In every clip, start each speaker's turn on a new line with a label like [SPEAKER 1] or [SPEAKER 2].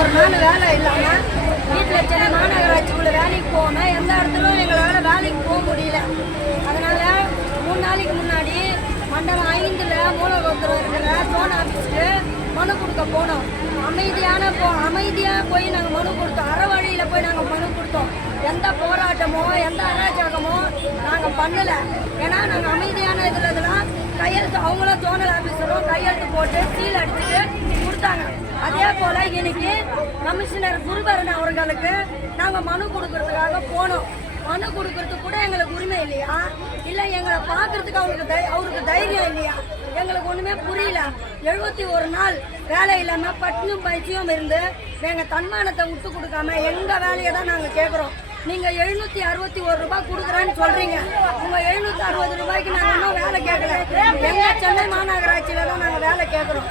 [SPEAKER 1] ஒரு நாள் வேலை இல்லாமல் வீட்டில் சென்னை மாநகராட்சிக்குள்ள வேலைக்கு போகணும் எந்த இடத்துலையும் எங்களால் வேலைக்கு போக முடியல. அதனால் மூணு நாளைக்கு முன்னாடி மண்டலம் ஐந்தில் மூலகோத்திரம் இருக்கிற சோன் ஆஃபீஸ்க்கு மனு கொடுக்க போனோம். அமைதியான போ அமைதியாக போய் நாங்கள் மனு கொடுத்தோம். அற வழியில் போய் நாங்கள் மனு கொடுத்தோம். எந்த போராட்டமோ எந்த அராஜகமோ நாங்கள் பண்ணலை. ஏன்னா நாங்கள் அமைதியான இதில் இதெல்லாம் கையெழுத்து அவங்களும் ஜோனல் ஆஃபீஸரும் கையெழுத்து போட்டு சீல் அடிச்சுட்டு கொடுத்தாங்க. அதே போல இன்னைக்கு கமிஷனர் குருபரன் அவர்களுக்கு நாங்கள் மனு கொடுக்கறதுக்காக போனோம். மனு கொடுக்கறதுக்கு கூட எங்களுக்கு உரிமை இல்லையா? இல்லை எங்களை பார்க்கறதுக்கு அவருக்கு தை அவருக்கு தைரியம் இல்லையா? எங்களுக்கு ஒன்றுமே புரியல. எழுபத்தி ஒரு நாள் வேலை இல்லாமல் பட்டினும் பயிற்சியும் இருந்து எங்கள் தன்மானத்தை விட்டு கொடுக்காம எங்கள் வேலையை தான் நாங்கள் கேட்குறோம் நீங்கள் எழுநூற்றி அறுபத்தி ஒரு ரூபாய் கொடுக்குறேன்னு சொல்கிறீங்க உங்கள் எழுநூற்றி அறுபது ரூபாய்க்கு நாங்கள் இன்னும் வேலை கேட்கல எங்கள் சென்னை மாநகராட்சியில் தான் நாங்கள் வேலை கேட்குறோம்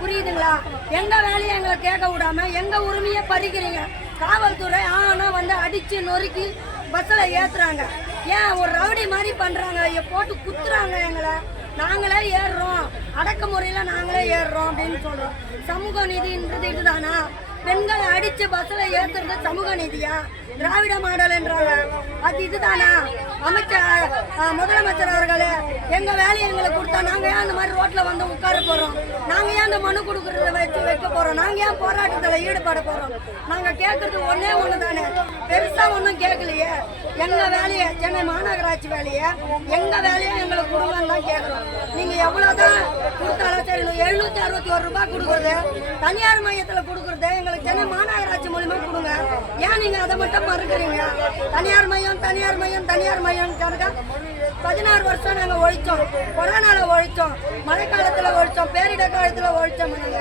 [SPEAKER 1] புரியுதுங்களா? எங்க வேலையை எங்களை கேட்க விடாம எங்க உரிமையை பறிக்கிறீங்க? காவல்துறை ஆனா வந்து அடிச்சு நொறுக்கி பஸ்ல ஏத்துறாங்க. ஏன் ஒரு ரவுடி மாதிரி பண்றாங்க? போட்டு குத்துறாங்க எங்களை. நாங்களே ஏறுறோம். அடக்குமுறையில நாங்களே ஏறுறோம் அப்படின்னு சொல்றோம். சமூக நீதின்றது இதுதானா? பெண்களை அடிச்சு பஸ்ல ஏத்துறது சமூக நீதியா? திராவிட மாடல்ன்றாங்க. அது இதுதானா? அமைச்சர் முதலமைச்சர் அவர்கள் எங்க வேலையை எங்களுக்கு கொடுத்தா நாங்க ஏன் அந்த மாதிரி ரோட்ல வந்து உட்கார போறோம்? நாங்க ஏன் அந்த மனு கொடுக்கறத வச்சு வைக்க போறோம்? நாங்க ஏன் போராட்டத்துல ஈடுபட போறோம்? நாங்க கேட்கறது ஒன்னே ஒண்ணு தானே பெருசா ஒன்றும் கேட்கலையே எங்க வேலையை சென்னை மாநகராட்சி வேலையை எங்க வேலையை எங்களுக்கு கொடுங்கன்னு தான் கேட்கறோம் நீங்க எவ்வளவுதான் கொடுத்தாலும் சரி எழுநூத்தி அறுபத்தி ஒரு ரூபாய் கொடுக்குறது தனியார் மையத்துல கொடுக்குறது எங்களுக்கு சென்னை மாநகராட்சி மூலியமா கொடுங்க. ஏன் நீங்க அதை மட்டும் மறுக்கிறீங்க? தனியார் மையம் தனியார் மையம் தனியார் மையம் கணக்கா? பதினாறு வருஷம் நாங்க ஒழிச்சோம். கொரோனால ஒழிச்சோம். மழைக்காலத்துல ஒழிச்சோம். பேரிடர் காலத்துல ஒழிச்சோம் நாங்க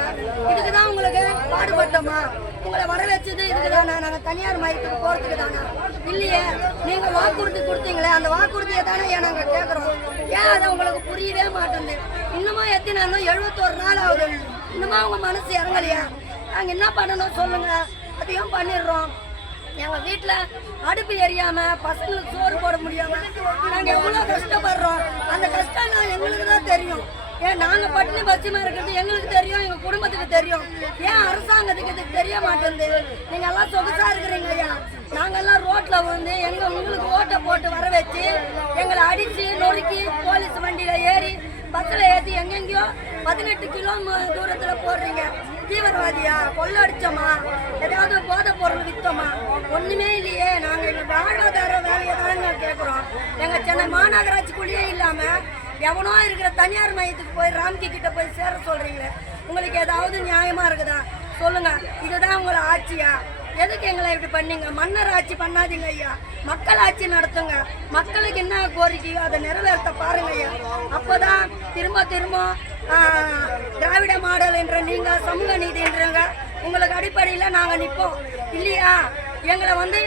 [SPEAKER 1] இதுக்கு தான் உங்களுக்கு பாடுபட்டோமா? உங்களை வர வச்சது இதுக்கு நாங்க தனியார் மையத்துக்கு போறதுக்கு தானே? இல்லையே. நீங்க வாக்குறுதி கொடுத்தீங்களே. அந்த வாக்குறுதியை தானே ஏன் நாங்க கேட்குறோம் ஏன் அதை உங்களுக்கு புரியவே மாட்டேங்குது? இன்னுமா எத்தனை எழுபத்தோரு நாள் ஆகுது. இன்னுமா உங்க மனசு இறங்கலையா? நாங்க என்ன பண்ணணும் சொல்லுங்க. அதையும் பண்ணிடுறோம். எங்கள் வீட்டில் அடுப்பு எரியாமல் பசங்களுக்கு சோறு போட முடியாம நாங்கள் எவ்வளோ கஷ்டப்படுறோம். அந்த கஷ்டம் நான் எங்களுக்கு தான் தெரியும். ஏன் நாங்கள் பட்டினி பச்சைமா இருக்கிறது எங்களுக்கு தெரியும் எங்கள் குடும்பத்துக்கு தெரியும். ஏன் அரசாங்கத்துக்கு இதுக்கு தெரிய மாட்டேங்குது? நீங்கள் எல்லாம் சொகுசாக இருக்கிறீங்க ஐயா. நாங்கள்லாம் ரோட்டில் வந்து எங்கள் உங்களுக்கு ஓட்டை போட்டு வர வச்சு எங்களை அடித்து நொறுக்கி போலீஸ் வண்டியில் ஏறி பஸ்ஸில் ஏற்றி எங்கெங்கேயோ பதினெட்டு கிலோ தூரத்தில் போடுறீங்க. தீவிரவாதியா? கொள்ள அடித்தோமா ஏதாவது போதை பொருள் வித்தோமா ஒண்ணுமே இல்லையே நாங்க எங்க வாழ்வாதார வேலையை தானங்க கேட்குறோம் எங்க சென்னை மாநகராட்சிக்குள்ளேயே இல்லாம எவனோ இருக்கிற தனியார் மையத்துக்கு போய் ராம்கி கிட்ட போய் சேர சொல்றீங்களே? உங்களுக்கு ஏதாவது நியாயமா இருக்குதா? சொல்லுங்க. இதுதான் உங்களை ஆட்சியா? எதுக்கு எங்களை இப்படி பண்ணீங்க? மன்னர் ஆட்சி பண்ணாதீங்க ஐயா. மக்கள் ஆட்சி நடத்துங்க. மக்களுக்கு என்ன கோரிக்கையோ அதை நிறைவேற்ற பாருங்க ஐயா. அப்போதான் திரும்ப திரும்ப திராவிட மாடல் என்ற நீங்க சமூக நீதின்றவங்க உங்களுக்கு அடிப்படையில் நாங்கள் நிற்போம் இல்லையா? எங்களை வந்து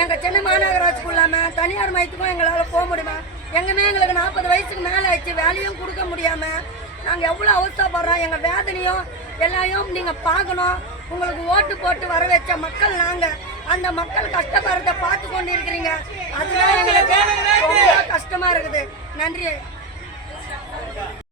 [SPEAKER 1] எங்கள் சென்னை மாநகராட்சிக்குள்ளாம தனியார் மையத்துக்கும் எங்களால் போக முடியுமா? எங்கேயுமே எங்களுக்கு நாற்பது வயசுக்கு மேலே ஆச்சு வேலையும் கொடுக்க முடியாமல் நாங்கள் எவ்வளோ அவஸ்தப்படுறோம்? எங்கள் வேதனையும் எல்லாரையும் நீங்கள் பார்க்கணும். உங்களுக்கு ஓட்டு போட்டு வர வச்ச மக்கள் நாங்கள் அந்த மக்கள் கஷ்டப்படுறத பார்த்து கொண்டு இருக்கிறீங்க அதுதான் எங்களுக்கு ரொம்ப கஷ்டமாக இருக்குது. நன்றி.